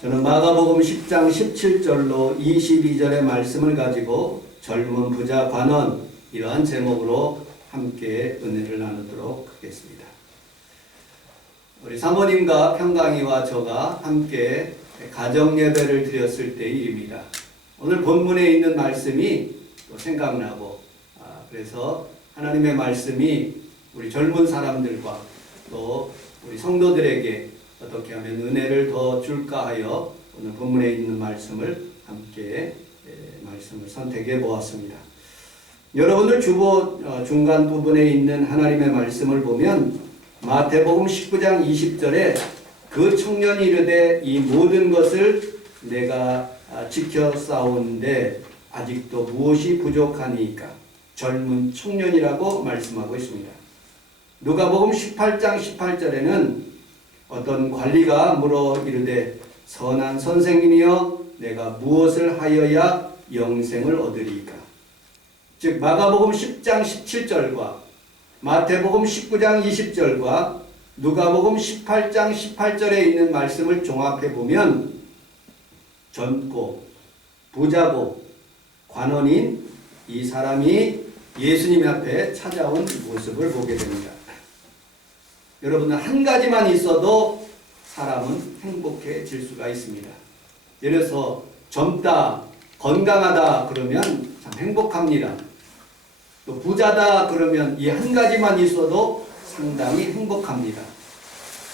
저는 마가복음 10장 17절로 22절의 말씀을 가지고 젊은 부자 관원 이러한 제목으로 함께 은혜를 나누도록 하겠습니다. 우리 사모님과 평강이와 저가 함께 가정 예배를 드렸을 때의 일입니다. 오늘 본문에 있는 말씀이 또 생각나고 그래서 하나님의 말씀이 우리 젊은 사람들과 또 우리 성도들에게 어떻게 하면 은혜를 더 줄까 하여 오늘 본문에 있는 말씀을 함께 말씀을 선택해 보았습니다. 여러분들 주보 중간 부분에 있는 하나님의 말씀을 보면 마태복음 19장 20절에 그 청년이 이르되 이 모든 것을 내가 지켜 싸우는데 아직도 무엇이 부족하니까 젊은 청년이라고 말씀하고 있습니다. 누가복음 18장 18절에는 어떤 관리가 물어 이르되 선한 선생님이여 내가 무엇을 하여야 영생을 얻으리까? 즉 마가복음 10장 17절과 마태복음 19장 20절과 누가복음 18장 18절에 있는 말씀을 종합해 보면 젊고 부자고 관원인 이 사람이 예수님 앞에 찾아온 모습을 보게 됩니다. 여러분은 한 가지만 있어도 사람은 행복해질 수가 있습니다. 예를 들어서 젊다, 건강하다 그러면 참 행복합니다. 또 부자다 그러면 이 한 가지만 있어도 상당히 행복합니다.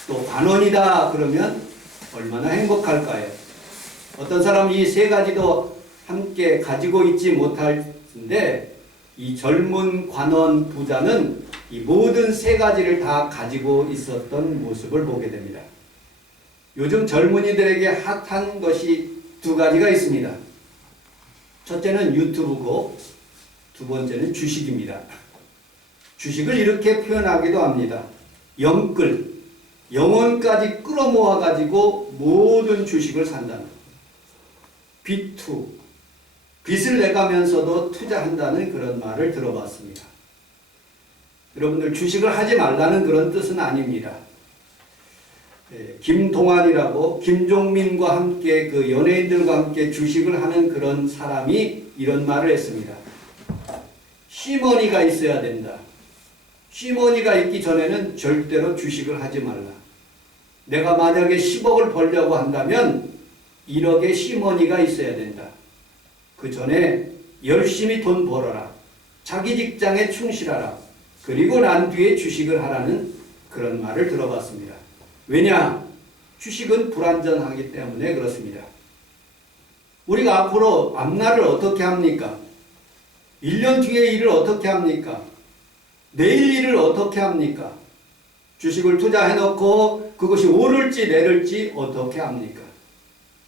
또 관원이다 그러면 얼마나 행복할까요? 어떤 사람은 이 세 가지도 함께 가지고 있지 못할 텐데 이 젊은 관원 부자는 이 모든 세 가지를 다 가지고 있었던 모습을 보게 됩니다. 요즘 젊은이들에게 핫한 것이 두 가지가 있습니다. 첫째는 유튜브고 두 번째는 주식입니다. 주식을 이렇게 표현하기도 합니다. 영끌, 영혼까지 끌어모아 가지고 모든 주식을 산다는 B2, 빚을 내가면서도 투자한다는 그런 말을 들어봤습니다. 여러분들 주식을 하지 말라는 그런 뜻은 아닙니다. 김동완이라고 김종민과 함께 그 연예인들과 함께 주식을 하는 그런 사람이 이런 말을 했습니다. 시머니가 있어야 된다. 시머니가 있기 전에는 절대로 주식을 하지 말라. 내가 만약에 10억을 벌려고 한다면 1억의 시머니가 있어야 된다. 그 전에 열심히 돈 벌어라. 자기 직장에 충실하라. 그리고 난 뒤에 주식을 하라는 그런 말을 들어봤습니다. 왜냐? 주식은 불안전하기 때문에 그렇습니다. 우리가 앞으로 앞날을 어떻게 합니까? 1년 뒤의 일을 어떻게 합니까? 내일 일을 어떻게 합니까? 주식을 투자해놓고 그것이 오를지 내릴지 어떻게 합니까?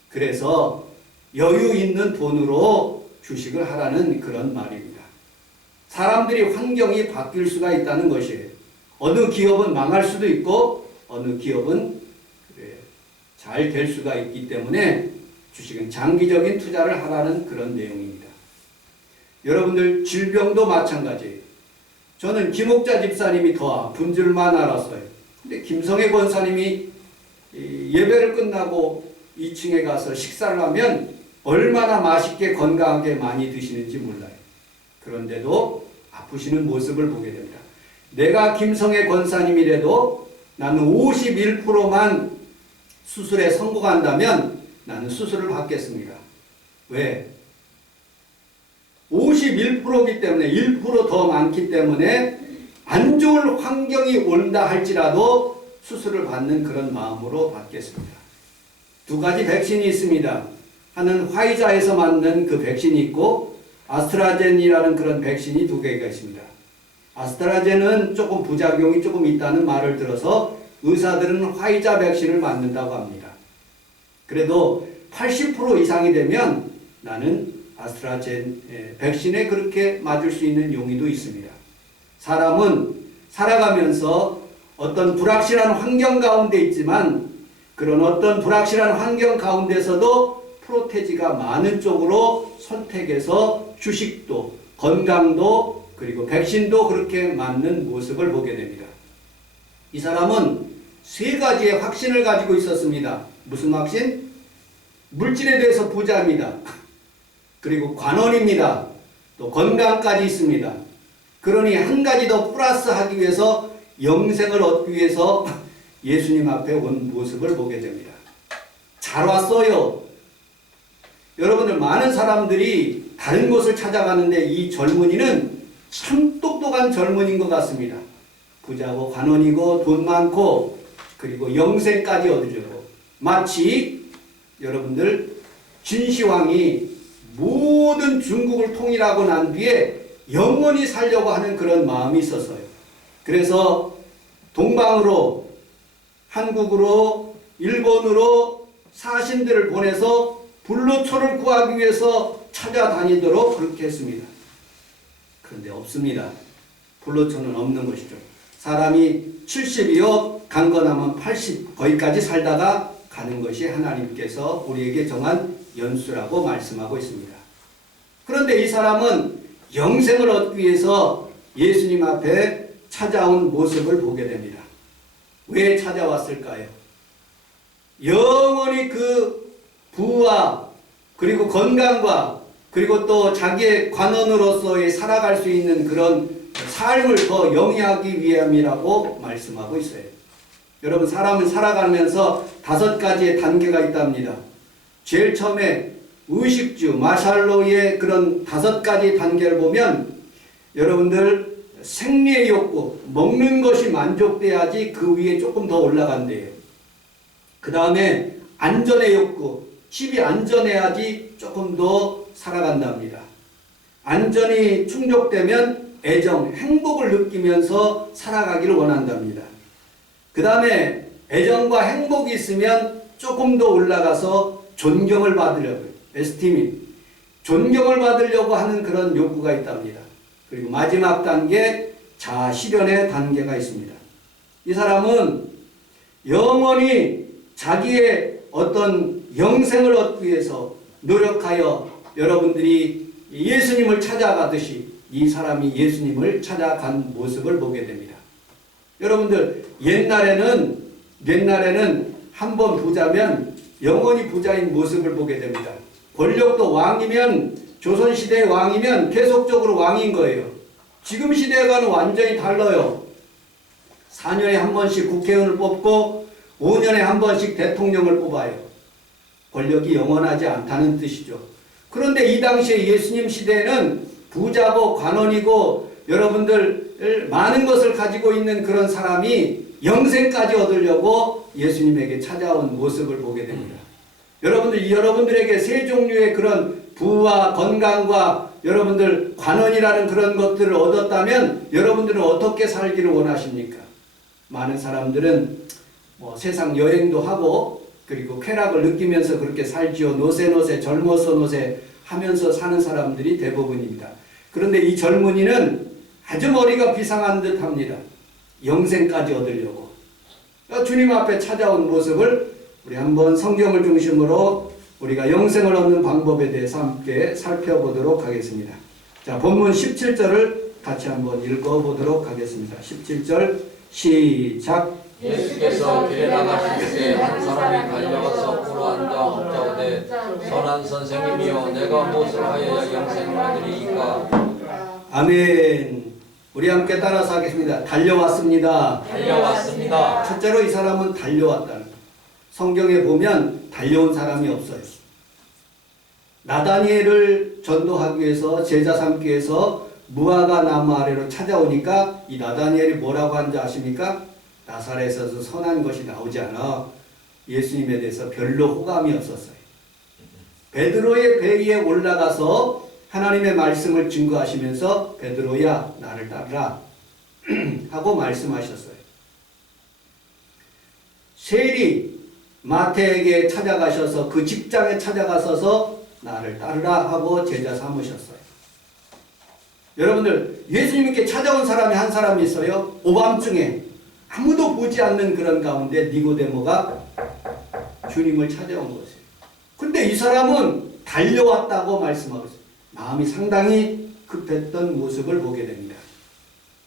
그래서 여유 있는 돈으로 주식을 하라는 그런 말입니다. 사람들이 환경이 바뀔 수가 있다는 것이에요. 어느 기업은 망할 수도 있고 어느 기업은 잘 될 수가 있기 때문에 주식은 장기적인 투자를 하라는 그런 내용입니다. 여러분들 질병도 마찬가지예요. 저는 김옥자 집사님이 더 아픈 줄만 알았어요. 근데 김성애 권사님이 예배를 끝나고 2층에 가서 식사를 하면 얼마나 맛있게 건강하게 많이 드시는지 몰라요. 그런데도 아프시는 모습을 보게 됩니다. 내가 김성애 권사님이라도 나는 51%만 수술에 성공한다면 나는 수술을 받겠습니다. 왜? 51%이기 때문에 1% 더 많기 때문에 안 좋은 환경이 온다 할지라도 수술을 받는 그런 마음으로 받겠습니다. 두 가지 백신이 있습니다. 하나는 화이자에서 만든 그 백신이 있고 아스트라젠이라는 그런 백신이 두 개가 있습니다. 아스트라젠은 조금 부작용이 조금 있다는 말을 들어서 의사들은 화이자 백신을 맞는다고 합니다. 그래도 80% 이상이 되면 나는 아스트라젠 백신에 그렇게 맞을 수 있는 용의도 있습니다. 사람은 살아가면서 어떤 불확실한 환경 가운데 있지만 그런 어떤 불확실한 환경 가운데서도 프로테지가 많은 쪽으로 선택해서 주식도 건강도 그리고 백신도 그렇게 맞는 모습을 보게 됩니다. 이 사람은 세 가지의 확신을 가지고 있었습니다. 무슨 확신? 물질에 대해서 부자입니다. 그리고 관원입니다. 또 건강까지 있습니다. 그러니 한 가지 더 플러스 하기 위해서 영생을 얻기 위해서 예수님 앞에 온 모습을 보게 됩니다. 잘 왔어요. 여러분들, 많은 사람들이 다른 곳을 찾아가는데 이 젊은이는 참 똑똑한 젊은이인 것 같습니다. 부자고 관원이고 돈 많고 그리고 영생까지 얻으려고. 마치 여러분들, 진시황이 모든 중국을 통일하고 난 뒤에 영원히 살려고 하는 그런 마음이 있었어요. 그래서 동방으로, 한국으로, 일본으로 사신들을 보내서 불로초를 구하기 위해서 찾아다니도록 그렇게 했습니다. 그런데 없습니다. 불로초는 없는 것이죠. 사람이 70이요 강건하면 80, 거기까지 살다가 가는 것이 하나님께서 우리에게 정한 연수라고 말씀하고 있습니다. 그런데 이 사람은 영생을 얻기 위해서 예수님 앞에 찾아온 모습을 보게 됩니다. 왜 찾아왔을까요? 영원히 그 부와 그리고 건강과 그리고 또 자기의 관원으로서의 살아갈 수 있는 그런 삶을 더 영위하기 위함이라고 말씀하고 있어요. 여러분, 사람은 살아가면서 5가지의 단계가 있답니다. 제일 처음에 의식주, 마샬로의 그런 5가지 단계를 보면 여러분들 생리의 욕구, 먹는 것이 만족돼야지 그 위에 조금 더 올라간대요. 그 다음에 안전의 욕구, 집이 안전해야지 조금 더 살아간답니다. 안전이 충족되면 애정, 행복을 느끼면서 살아가기를 원한답니다. 그 다음에 애정과 행복이 있으면 조금 더 올라가서 존경을 받으려고요. 에스티미, 존경을 받으려고 하는 그런 욕구가 있답니다. 그리고 마지막 단계, 자아 실현의 단계가 있습니다. 이 사람은 영원히 자기의 어떤 영생을 얻기 위해서 노력하여 여러분들이 예수님을 찾아가듯이 이 사람이 예수님을 찾아간 모습을 보게 됩니다. 여러분들, 옛날에는 한 번 부자면 영원히 부자인 모습을 보게 됩니다. 권력도 왕이면, 조선시대의 왕이면 계속적으로 왕인 거예요. 지금 시대와는 완전히 달라요. 4년에 한 번씩 국회의원을 뽑고 5년에 한 번씩 대통령을 뽑아요. 권력이 영원하지 않다는 뜻이죠. 그런데 이 당시에 예수님 시대에는 부자고 관원이고 여러분들 많은 것을 가지고 있는 그런 사람이 영생까지 얻으려고 예수님에게 찾아온 모습을 보게 됩니다. 여러분들에게 세 종류의 그런 부와 건강과 여러분들 관원이라는 그런 것들을 얻었다면 여러분들은 어떻게 살기를 원하십니까? 많은 사람들은 세상 여행도 하고 그리고 쾌락을 느끼면서 그렇게 살지요. 노세 젊어서 노세 하면서 사는 사람들이 대부분입니다. 그런데 이 젊은이는 아주 머리가 비상한 듯 합니다. 영생까지 얻으려고. 주님 앞에 찾아온 모습을 우리 한번 성경을 중심으로 우리가 영생을 얻는 방법에 대해서 함께 살펴보도록 하겠습니다. 자, 본문 17절을 같이 한번 읽어보도록 하겠습니다. 17절 시작. 예수께서 길에 나가실 때 한 사람이 달려와서 꿇어앉아 묻자오되 선한 선생님이여 내가 무엇을 하여야 영생을 얻으리이까. 아멘. 우리 함께 따라서 하겠습니다. 달려왔습니다. 달려왔습니다. 첫째로 이 사람은 달려왔다는 것. 성경에 보면 달려온 사람이 없어요. 나다니엘을 전도하기 위해서 제자 삼기 위해서 무화과 나무 아래로 찾아오니까 이 나다니엘이 뭐라고 하는지 아십니까? 나사렛에서 선한 것이 나오지 않아 예수님에 대해서 별로 호감이 없었어요. 베드로의 배 위에 올라가서 하나님의 말씀을 증거하시면서 베드로야 나를 따르라 하고 말씀하셨어요. 세리 마태에게 찾아가셔서 그 직장에 찾아가셔서 나를 따르라 하고 제자 삼으셨어요. 여러분들, 예수님께 찾아온 사람이 한 사람이 있어요. 오밤중에 아무도 보지 않는 그런 가운데 니고데모가 주님을 찾아온 것이에요. 근데 이 사람은 달려왔다고 말씀하고 있어요. 마음이 상당히 급했던 모습을 보게 됩니다.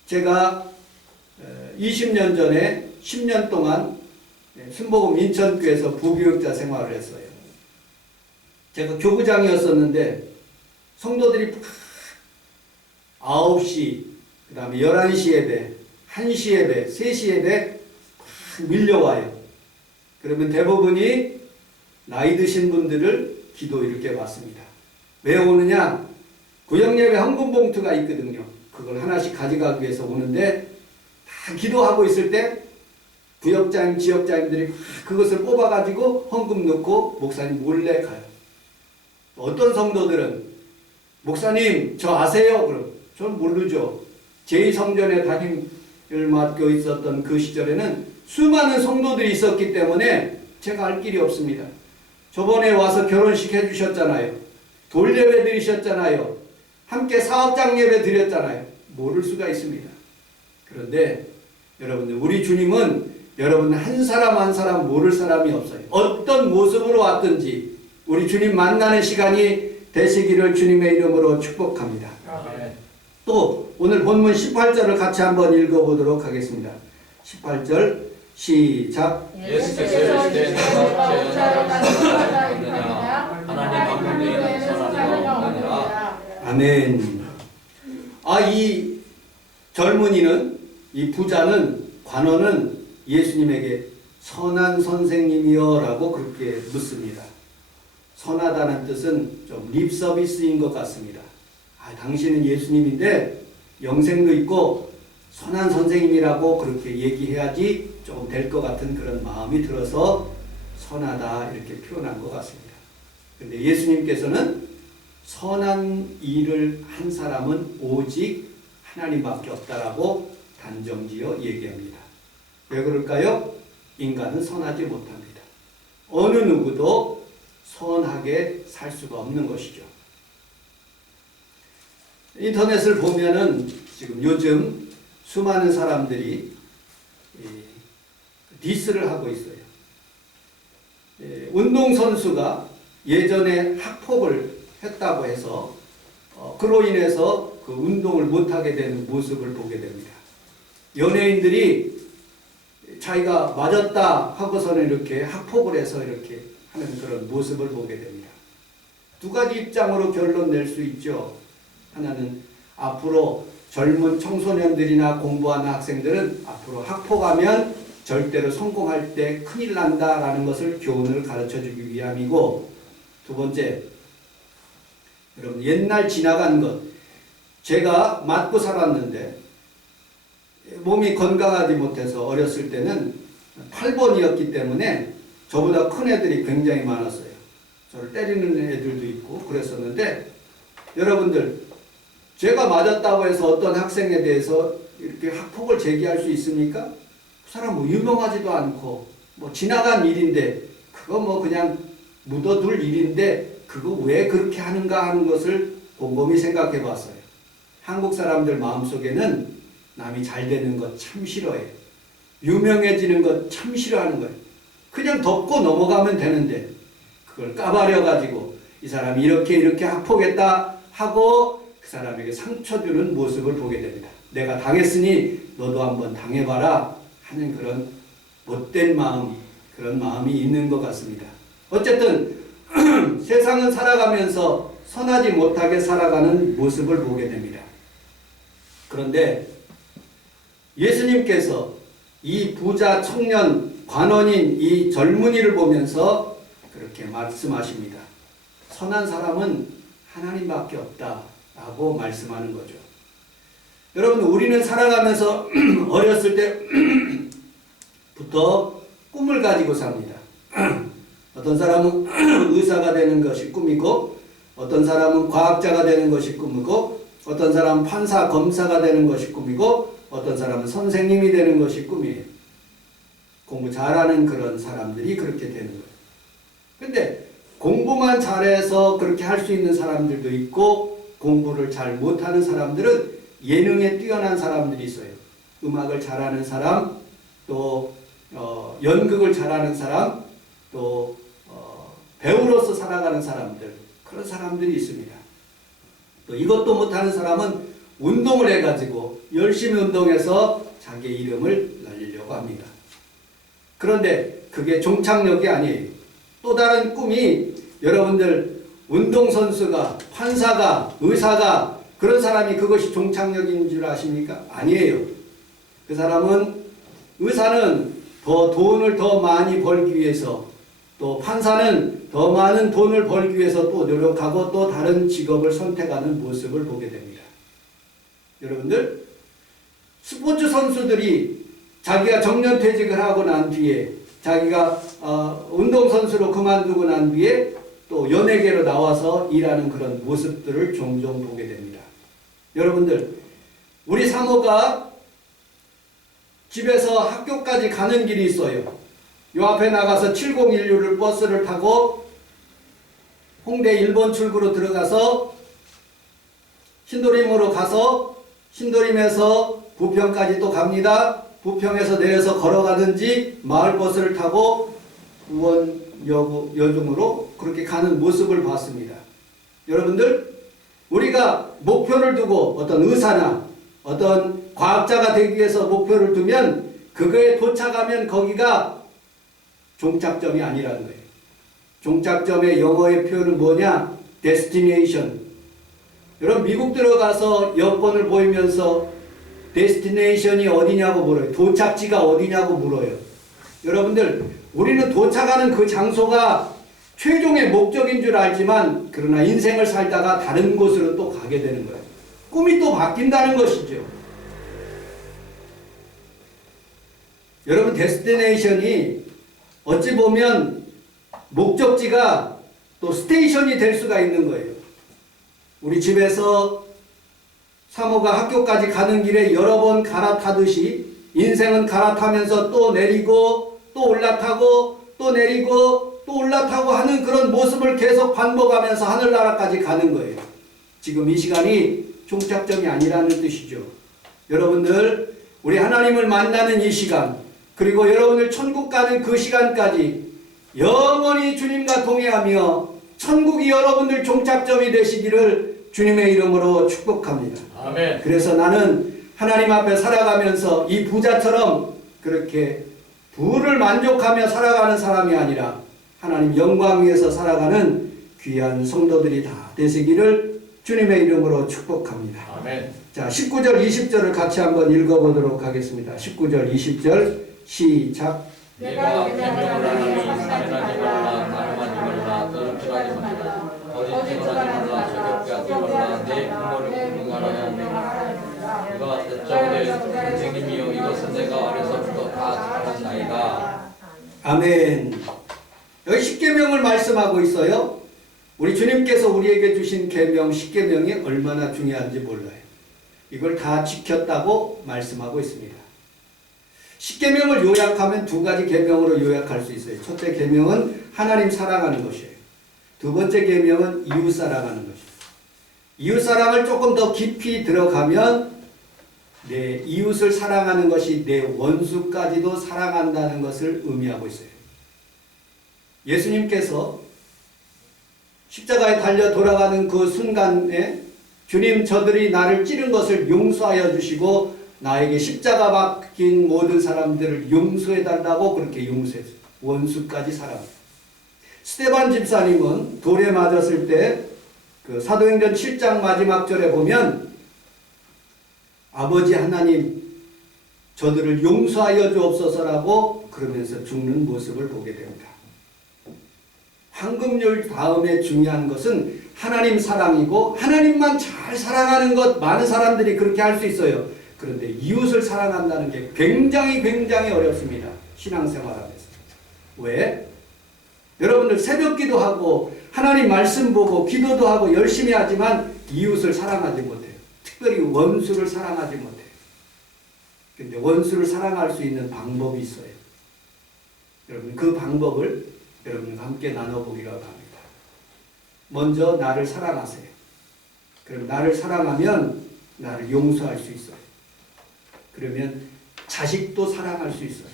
제가 20년 전에 10년 동안 순복음 인천교에서 부교육자 생활을 했어요. 제가 교구장이었었는데 성도들이 9시, 그 다음에 11시 예배, 1시 예배, 3시 예배 밀려와요. 그러면 대부분이 나이 드신 분들을 기도 이렇게 받습니다. 왜 오느냐? 구역예배 헌금 봉투가 있거든요. 그걸 하나씩 가져가기 위해서 오는데 다 기도하고 있을 때 구역장님, 지역장님들이 그것을 뽑아가지고 헌금 넣고 목사님 몰래 가요. 어떤 성도들은 목사님 저 아세요? 그럼 저는 모르죠. 제2성전에 담임을 맡고 있었던 그 시절에는 수많은 성도들이 있었기 때문에 제가 알 길이 없습니다. 저번에 와서 결혼식 해주셨잖아요. 돌예배 드리셨잖아요. 함께 사업장 예배 드렸잖아요. 모를 수가 있습니다. 그런데 여러분들, 우리 주님은 여러분 한 사람 한 사람 모를 사람이 없어요. 어떤 모습으로 왔든지 우리 주님 만나는 시간이 되시기를 주님의 이름으로 축복합니다. 또 오늘 본문 18절을 같이 한번 읽어보도록 하겠습니다. 18절 시작. 예수께서 이르시되 내가 제 연약을 있느냐 하나님 한 분이 선한 자 없느니라. 아멘. 이 젊은이는, 이 부자는, 관원은 예수님에게 선한 선생님이여 라고 그렇게 묻습니다. 선하다는 뜻은 좀 립서비스인 것 같습니다. 당신은 예수님인데 영생도 있고 선한 선생님이라고 그렇게 얘기해야지 좀 될 것 같은 그런 마음이 들어서 선하다 이렇게 표현한 것 같습니다. 그런데 예수님께서는 선한 일을 한 사람은 오직 하나님밖에 없다라고 단정지어 얘기합니다. 왜 그럴까요? 인간은 선하지 못합니다. 어느 누구도 선하게 살 수가 없는 것이죠. 인터넷을 보면은 지금 요즘 수많은 사람들이 디스를 하고 있어요. 운동선수가 예전에 학폭을 했다고 해서 그로 인해서 그 운동을 못하게 되는 모습을 보게 됩니다. 연예인들이 자기가 맞았다 하고서는 이렇게 학폭을 해서 이렇게 하는 그런 모습을 보게 됩니다. 두 가지 입장으로 결론 낼 수 있죠. 하나는 앞으로 젊은 청소년들이나 공부하는 학생들은 앞으로 학폭하면 절대로 성공할 때 큰일 난다라는 것을 교훈을 가르쳐주기 위함이고, 두 번째, 여러분 옛날 지나간 것, 제가 맞고 살았는데 몸이 건강하지 못해서 어렸을 때는 8번이었기 때문에 저보다 큰 애들이 굉장히 많았어요. 저를 때리는 애들도 있고 그랬었는데, 여러분들 제가 맞았다고 해서 어떤 학생에 대해서 이렇게 학폭을 제기할 수 있습니까? 그 사람 뭐 유명하지도 않고 뭐 지나간 일인데 그거 뭐 그냥 묻어둘 일인데 그거 왜 그렇게 하는가 하는 것을 곰곰이 생각해 봤어요. 한국 사람들 마음속에는 남이 잘 되는 것 참 싫어해요. 유명해지는 것 참 싫어하는 거예요. 그냥 덮고 넘어가면 되는데 그걸 까발려 가지고 이 사람이 이렇게 학폭했다 하고 그 사람에게 상처 주는 모습을 보게 됩니다. 내가 당했으니 너도 한번 당해봐라 하는 그런 못된 마음, 그런 마음이 있는 것 같습니다. 어쨌든 세상은 살아가면서 선하지 못하게 살아가는 모습을 보게 됩니다. 그런데 예수님께서 이 부자 청년 관원인 이 젊은이를 보면서 그렇게 말씀하십니다. 선한 사람은 하나님밖에 없다라고 말씀하는 거죠. 여러분, 우리는 살아가면서 어렸을 때부터 꿈을 가지고 삽니다. 어떤 사람은 의사가 되는 것이 꿈이고, 어떤 사람은 과학자가 되는 것이 꿈이고, 어떤 사람은 판사, 검사가 되는 것이 꿈이고, 어떤 사람은 선생님이 되는 것이 꿈이에요. 공부 잘하는 그런 사람들이 그렇게 되는 거예요. 근데 공부만 잘해서 그렇게 할 수 있는 사람들도 있고, 공부를 잘 못하는 사람들은 예능에 뛰어난 사람들이 있어요. 음악을 잘하는 사람, 또 연극을 잘하는 사람, 또 배우로서 살아가는 사람들, 그런 사람들이 있습니다. 또 이것도 못하는 사람은 운동을 해가지고 열심히 운동해서 자기 이름을 날리려고 합니다. 그런데 그게 종착역이 아니에요. 또 다른 꿈이, 여러분들 운동선수가, 판사가, 의사가 그런 사람이 그것이 종착역인 줄 아십니까? 아니에요. 그 사람은 의사는 더 돈을 더 많이 벌기 위해서 또 판사는 더 많은 돈을 벌기 위해서 또 노력하고 또 다른 직업을 선택하는 모습을 보게 됩니다. 여러분들 스포츠 선수들이 자기가 정년퇴직을 하고 난 뒤에 자기가 운동선수로 그만두고 난 뒤에 또 연예계로 나와서 일하는 그런 모습들을 종종 보게 됩니다. 여러분들 우리 사모가 집에서 학교까지 가는 길이 있어요. 요 앞에 나가서 7016를 버스를 타고 홍대 1번 출구로 들어가서 신도림으로 가서 신도림에서 부평까지 또 갑니다. 부평에서 내려서 걸어가든지 마을버스를 타고 우원 여중으로 그렇게 가는 모습을 봤습니다. 여러분들 우리가 목표를 두고 어떤 의사나 어떤 과학자가 되기 위해서 목표를 두면 그거에 도착하면 거기가 종착점이 아니라는 거예요. 종착점의 영어의 표현은 뭐냐? destination. 여러분 미국 들어가서 여권을 보이면서 destination이 어디냐고 물어요. 도착지가 어디냐고 물어요. 여러분들 우리는 도착하는 그 장소가 최종의 목적인 줄 알지만 그러나 인생을 살다가 다른 곳으로 또 가게 되는 거예요. 꿈이 또 바뀐다는 것이죠. 여러분 데스티네이션이 어찌 보면 목적지가 또 스테이션이 될 수가 있는 거예요. 우리 집에서 사모가 학교까지 가는 길에 여러 번 갈아타듯이 인생은 갈아타면서 또 내리고 또 올라타고 또 내리고 또 올라타고 하는 그런 모습을 계속 반복하면서 하늘나라까지 가는 거예요. 지금 이 시간이 종착점이 아니라는 뜻이죠. 여러분들 우리 하나님을 만나는 이 시간 그리고 여러분들 천국 가는 그 시간까지 영원히 주님과 동행하며 천국이 여러분들 종착점이 되시기를 주님의 이름으로 축복합니다. 아멘. 그래서 나는 하나님 앞에 살아가면서 이 부자처럼 그렇게 부를 만족하며 살아가는 사람이 아니라 하나님 영광 위에서 살아가는 귀한 성도들이 다 되시기를 주님의 이름으로 축복합니다. 아멘. 자, 19절 20절을 같이 한번 읽어보도록 하겠습니다. 19절 20절 시작. 내가 계명을 하나니 살인하지 말라, 가늠하지 말라, 도둑질하지 말라, 거짓말하지 말라, 저격하지 말라, 내 부모를 공경하라. 이가 때적에 선생님이여 이것은 내가 어려서부터 다 지켰나이다. 아멘. 여기 십계명을 말씀하고 있어요. 우리 주님께서 우리에게 주신 계명, 십계명이 얼마나 중요한지 몰라요. 이걸 다 지켰다고 말씀하고 있습니다. 십계명을 요약하면 두 가지 계명으로 요약할 수 있어요. 첫째 계명은 하나님 사랑하는 것이에요. 두 번째 계명은 이웃 사랑하는 것이에요. 이웃 사랑을 조금 더 깊이 들어가면 내 이웃을 사랑하는 것이 내 원수까지도 사랑한다는 것을 의미하고 있어요. 예수님께서 십자가에 달려 돌아가는 그 순간에 주님 저들이 나를 찌른 것을 용서하여 주시고 나에게 십자가 박힌 모든 사람들을 용서해 달라고 그렇게 용서했어요. 원수까지 사랑. 스데반 집사님은 돌에 맞았을 때 그 사도행전 7장 마지막 절에 보면 아버지 하나님 저들을 용서하여 주옵소서라고 그러면서 죽는 모습을 보게 됩니다. 황금률 다음에 중요한 것은 하나님 사랑이고 하나님만 잘 사랑하는 것 많은 사람들이 그렇게 할 수 있어요. 그런데 이웃을 사랑한다는 게 굉장히 어렵습니다. 신앙생활하면서. 왜? 여러분들 새벽 기도하고 하나님 말씀 보고 기도도 하고 열심히 하지만 이웃을 사랑하지 못해요. 특별히 원수를 사랑하지 못해요. 그런데 원수를 사랑할 수 있는 방법이 있어요. 여러분 그 방법을 여러분과 함께 나눠보기로 합니다. 먼저 나를 사랑하세요. 그럼 나를 사랑하면 나를 용서할 수 있어요. 그러면 자식도 사랑할 수 있어요.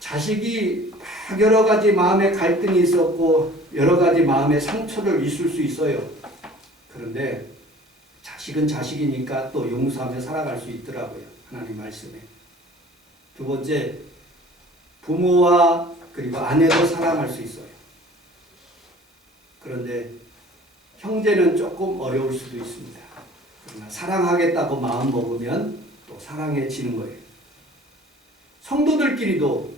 자식이 막 여러 가지 마음의 갈등이 있었고 여러 가지 마음의 상처를 있을 수 있어요. 그런데 자식은 자식이니까 또 용서하며 살아갈 수 있더라고요. 하나님 말씀에. 두 번째, 부모와 그리고 아내도 사랑할 수 있어요. 그런데 형제는 조금 어려울 수도 있습니다. 그러나 사랑하겠다고 마음 먹으면 또 사랑해지는 거예요. 성도들끼리도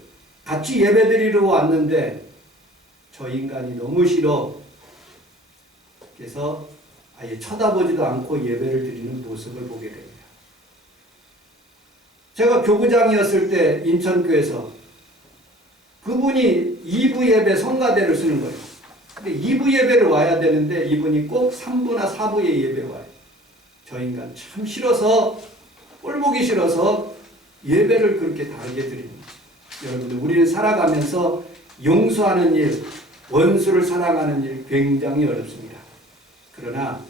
같이 예배드리러 왔는데 저 인간이 너무 싫어. 그래서 아예 쳐다보지도 않고 예배를 드리는 모습을 보게 됩니다. 제가 교구장이었을 때 인천교에서 그분이 2부 예배 성가대를 쓰는 거예요. 근데 2부 예배를 와야 되는데 이분이 꼭 3부나 4부에 예배 와요. 저 인간 참 싫어서, 꼴보기 싫어서 예배를 그렇게 다르게 드립니다. 여러분들, 우리는 살아가면서 용서하는 일, 원수를 사랑하는 일 굉장히 어렵습니다. 그러나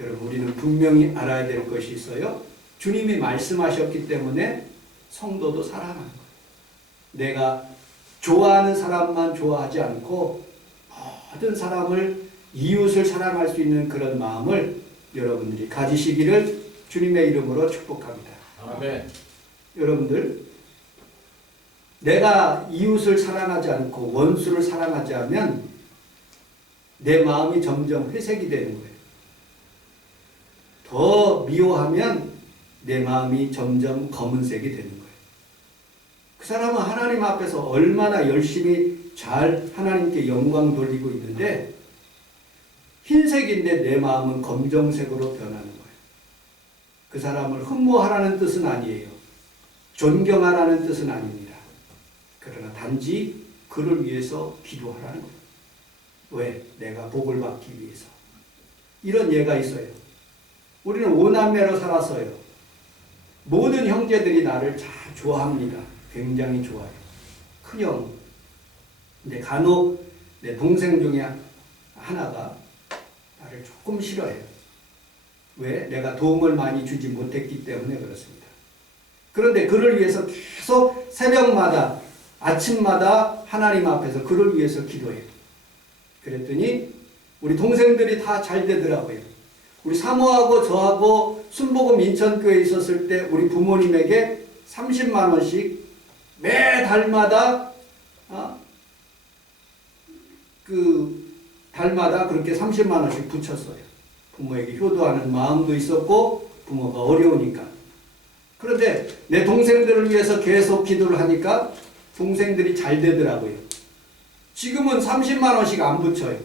여러분, 우리는 분명히 알아야 될 것이 있어요. 주님이 말씀하셨기 때문에 성도도 사랑하는 거예요. 내가 좋아하는 사람만 좋아하지 않고 모든 사람을, 이웃을 사랑할 수 있는 그런 마음을 여러분들이 가지시기를 주님의 이름으로 축복합니다. 아멘. 여러분들, 내가 이웃을 사랑하지 않고 원수를 사랑하지 않으면 내 마음이 점점 회색이 되는 거예요. 더 미워하면 내 마음이 점점 검은색이 되는 거예요. 그 사람은 하나님 앞에서 얼마나 열심히 잘 하나님께 영광 돌리고 있는데 흰색인데 내 마음은 검정색으로 변하는 거예요. 그 사람을 흠모하라는 뜻은 아니에요. 존경하라는 뜻은 아닙니다. 그러나 단지 그를 위해서 기도하라는 거예요. 왜? 내가 복을 받기 위해서. 이런 예가 있어요. 우리는 오남매로 살았어요. 모든 형제들이 나를 잘 좋아합니다. 굉장히 좋아요. 큰형. 근데 간혹 내 동생 중에 하나가 나를 조금 싫어해요. 왜? 내가 도움을 많이 주지 못했기 때문에 그렇습니다. 그런데 그를 위해서 계속 새벽마다, 아침마다 하나님 앞에서 그를 위해서 기도해요. 그랬더니 우리 동생들이 다 잘 되더라고요. 우리 사모하고 저하고 순복음 인천교회에 있었을 때 우리 부모님에게 30만 원씩 매달마다 달마다 그렇게 30만 원씩 붙였어요. 부모에게 효도하는 마음도 있었고 부모가 어려우니까. 그런데 내 동생들을 위해서 계속 기도를 하니까 동생들이 잘 되더라고요. 지금은 30만 원씩 안 붙여요.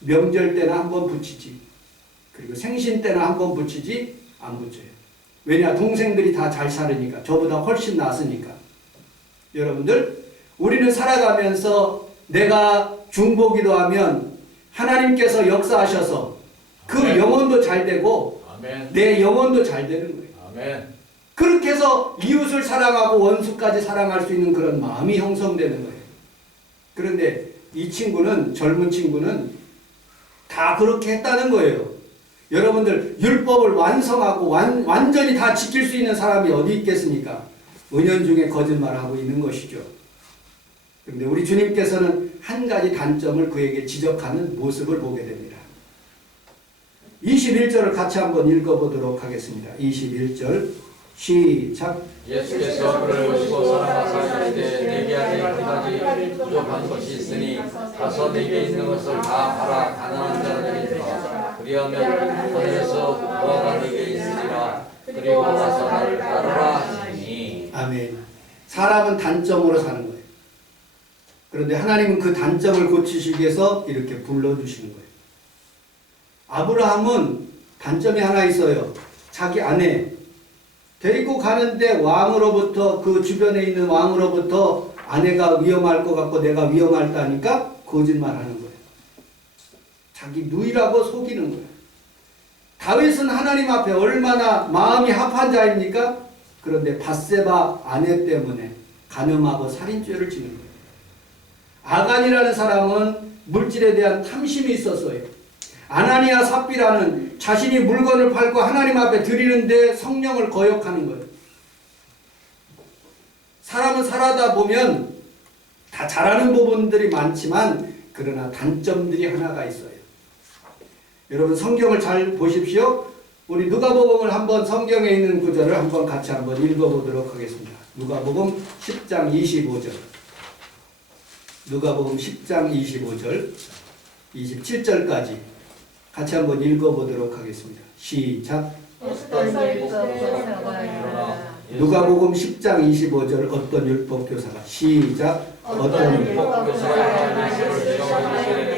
명절 때나 한번 붙이지. 그리고 생신 때나 한번 붙이지 안 붙여요. 왜냐? 동생들이 다 잘 살으니까. 저보다 훨씬 낫으니까. 여러분들, 우리는 살아가면서 내가 중보기도 하면 하나님께서 역사하셔서 그 아멘. 영혼도 잘 되고 아멘. 내 영혼도 잘 되는 거예요. 아멘. 그렇게 해서 이웃을 사랑하고 원수까지 사랑할 수 있는 그런 마음이 형성되는 거예요. 그런데 이 친구는, 젊은 친구는 다 그렇게 했다는 거예요. 여러분들, 율법을 완성하고 완전히 다 지킬 수 있는 사람이 어디 있겠습니까? 은연중에 거짓말을 하고 있는 것이죠. 그런데 우리 주님께서는 한 가지 단점을 그에게 지적하는 모습을 보게 됩니다. 21절을 같이 한번 읽어보도록 하겠습니다. 21절 시작. 예수께서 그를 보시고 사랑하사 이르되 내게 아직 한 가지 부족한 것이 있으니 가서 내게 있는 것을 다 팔아 가난한 자들에게 주라. 그리하면 하늘에서 보화가 내게 있으리라. 그리고 가서 나를 따르라 하시니. 아멘. 사람은 단점으로 사는 거예요. 그런데 하나님은 그 단점을 고치시기 위해서 이렇게 불러주시는 거예요. 아브라함은 단점이 하나 있어요. 자기 아내 데리고 가는데 왕으로부터, 그 주변에 있는 왕으로부터 아내가 위험할 것 같고 내가 위험할다니까 거짓말하는 거예요. 자기 누이라고 속이는 거예요. 다윗은 하나님 앞에 얼마나 마음이 합한 자입니까? 그런데 밧세바 아내 때문에 간음하고 살인죄를 지는 거예요. 아간이라는 사람은 물질에 대한 탐심이 있었어요. 아나니아 삽비라는 자신이 물건을 팔고 하나님 앞에 드리는데 성령을 거역하는 거예요. 사람은 살아다 보면 다 잘하는 부분들이 많지만 그러나 단점들이 하나가 있어요. 여러분, 성경을 잘 보십시오. 우리 누가복음을 한번, 성경에 있는 구절을 한번 같이 한번 읽어보도록 하겠습니다. 누가복음 10장 25절. 누가복음 10장 25절. 27절까지 같이 한번 읽어보도록 하겠습니다. 시작. 누가복음 10장 25절 어떤 율법교사가 시작. 어떤 율법교사가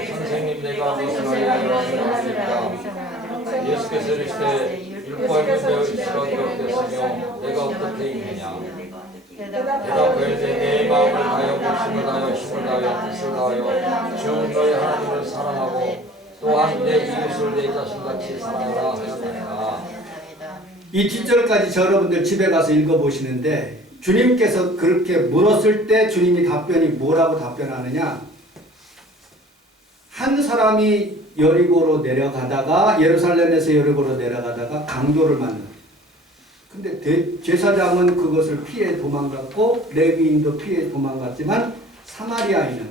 선생님 내가 무슨 말이냐 예수께서 이르시되 율법에 되어 있으라고 기록되었으며 내가 어떻게 읽느냐 대답하여 내 마음을 다하여 목숨을 다하여 힘을 다하여 뜻을 다하여 주 너의 하나님을 사랑하고 또한 내 이웃을 내 자신같이 사랑하라 하였나이다. 이 뒷절까지 여러분들 집에 가서 읽어보시는데 주님께서 그렇게 물었을 때 주님이 답변이 뭐라고 답변하느냐, 한 사람이 여리고로 내려가다가 예루살렘에서 여리고로 내려가다가 강도를 만나. 근데 제사장은 그것을 피해 도망갔고 레위인도 피해 도망갔지만 사마리아인은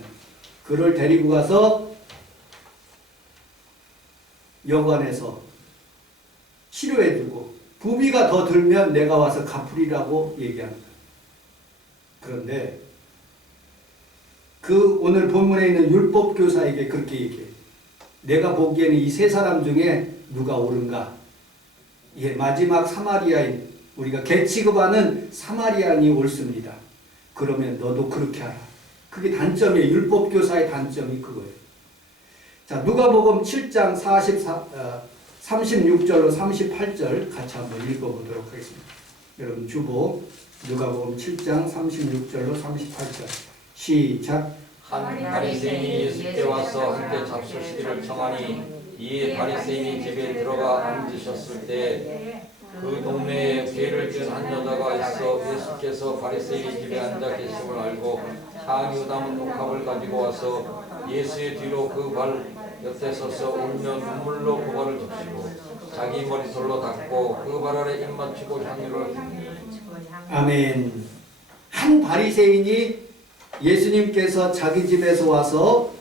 그를 데리고 가서 여관에서 치료해주고 부비가 더 들면 내가 와서 갚으리라고 얘기합니다. 그런데 그 오늘 본문에 있는 율법교사에게 그렇게 얘기해요. 내가 보기에는 이 세 사람 중에 누가 옳은가? 예, 마지막 사마리아인, 우리가 개 취급하는 사마리아인이 옳습니다. 그러면 너도 그렇게 하라. 그게 단점이에요. 율법교사의 단점이 그거예요. 자, 누가복음 7장 36절로 38절 같이 한번 읽어보도록 하겠습니다. 여러분 주보 누가복음 7장 36절로 38절 시작. 한 바리새인이 예수께 와서 함께 잡수시기를 청하니 이에 바리새인이 집에 들어가 앉으셨을 때 그 동네에 죄를 지은 한 여자가 있어 예수께서 바리새인이 집에 앉아 계심을 알고 향유 담은 옥합을 가지고 와서 예수의 뒤로 그 발 옆에 서서 울며 눈물로 그 발을 적시고 자기 머리털로 닦고 그 발 아래 입 맞추고 향유를 붓니. 아멘. 한 바리새인이 예수님께서 자기 집에서 와서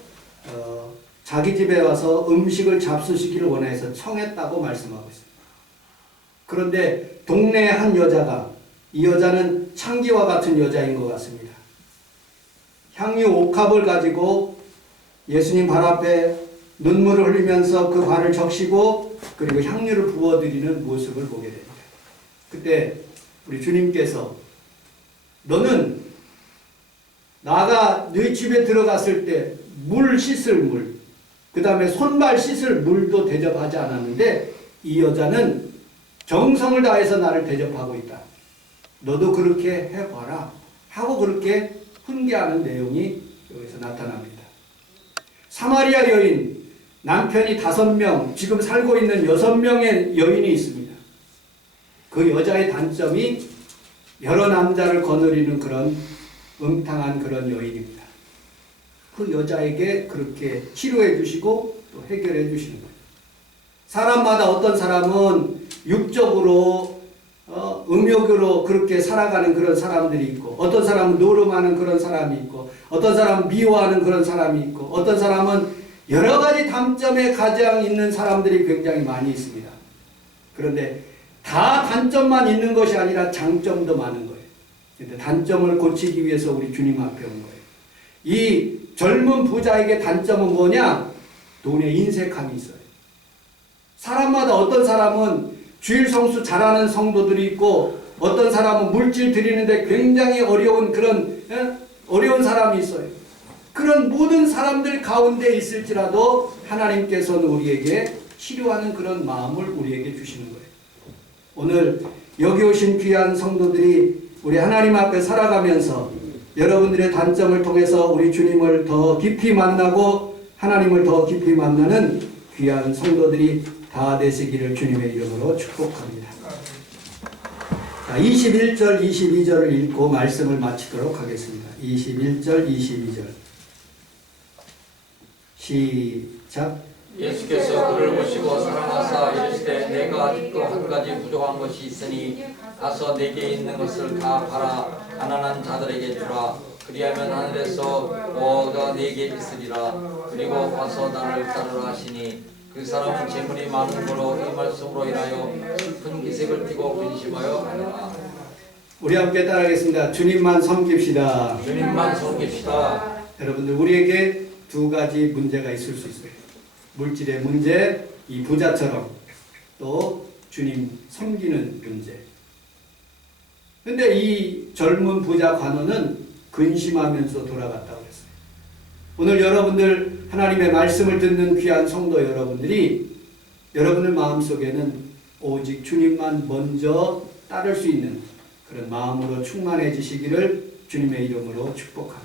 자기 집에 와서 음식을 잡수시기를 원해서 청했다고 말씀하고 있습니다. 그런데 동네의 한 여자가, 이 여자는 창기와 같은 여자인 것 같습니다. 향유 옥합을 가지고 예수님 발 앞에 눈물을 흘리면서 그 발을 적시고 그리고 향유를 부어드리는 모습을 보게 됩니다. 그때 우리 주님께서 너는 나가 너희 집에 들어갔을 때 물 씻을 물, 그 다음에 손발 씻을 물도 대접하지 않았는데 이 여자는 정성을 다해서 나를 대접하고 있다. 너도 그렇게 해봐라 하고 그렇게 훈계하는 내용이 여기서 나타납니다. 사마리아 여인, 남편이 5명, 지금 살고 있는 6명의 여인이 있습니다. 그 여자의 단점이 여러 남자를 거느리는 그런 음탕한 그런 여인입니다. 그 여자에게 그렇게 치료해 주시고 또 해결해 주시는 거예요. 사람마다 어떤 사람은 육적으로 음욕으로 그렇게 살아가는 그런 사람들이 있고, 어떤 사람은 노름하는 그런 사람이 있고, 어떤 사람은 미워하는 그런 사람이 있고, 어떤 사람은 여러 가지 단점에 가장 있는 사람들이 굉장히 많이 있습니다. 그런데 다 단점만 있는 것이 아니라 장점도 많은 거예요. 근데 단점을 고치기 위해서 우리 주님 앞에 온 거예요. 이 젊은 부자에게 단점은 뭐냐? 돈에 인색함이 있어요. 사람마다 어떤 사람은 주일 성수 잘하는 성도들이 있고, 어떤 사람은 물질 드리는데 굉장히 어려운 그런 어려운 사람이 있어요. 그런 모든 사람들 가운데 있을지라도 하나님께서는 우리에게 치료하는 그런 마음을 우리에게 주시는 거예요. 오늘 여기 오신 귀한 성도들이 우리 하나님 앞에 살아가면서 여러분들의 단점을 통해서 우리 주님을 더 깊이 만나고 하나님을 더 깊이 만나는 귀한 성도들이 다 되시기를 주님의 이름으로 축복합니다. 자, 21절, 22절을 읽고 말씀을 마치도록 하겠습니다. 21절, 22절 시작. 예수께서 그를 보시고 사랑하사 이르시되 내가 아직도 한 가지 부족한 것이 있으니 가서 내게 있는 것을 다 팔아 가난한 자들에게 주라. 그리하면 하늘에서 뭐가 내게 있으리라. 그리고 와서 나를 따르라 하시니 그 사람은 재물이 많은 거로 이 말씀으로 인하여 슬픈 기색을 띠고 근심하여 가니라. 우리 함께 따라하겠습니다. 주님만 섬깁시다. 주님만 섬깁시다. 여러분들, 우리에게 두 가지 문제가 있을 수 있어요. 물질의 문제, 이 부자처럼 또 주님 섬기는 문제. 근데 이 젊은 부자 관원은 근심하면서 돌아갔다고 그랬어요. 오늘 여러분들 하나님의 말씀을 듣는 귀한 성도 여러분들이 여러분들 마음속에는 오직 주님만 먼저 따를 수 있는 그런 마음으로 충만해지시기를 주님의 이름으로 축복합니다.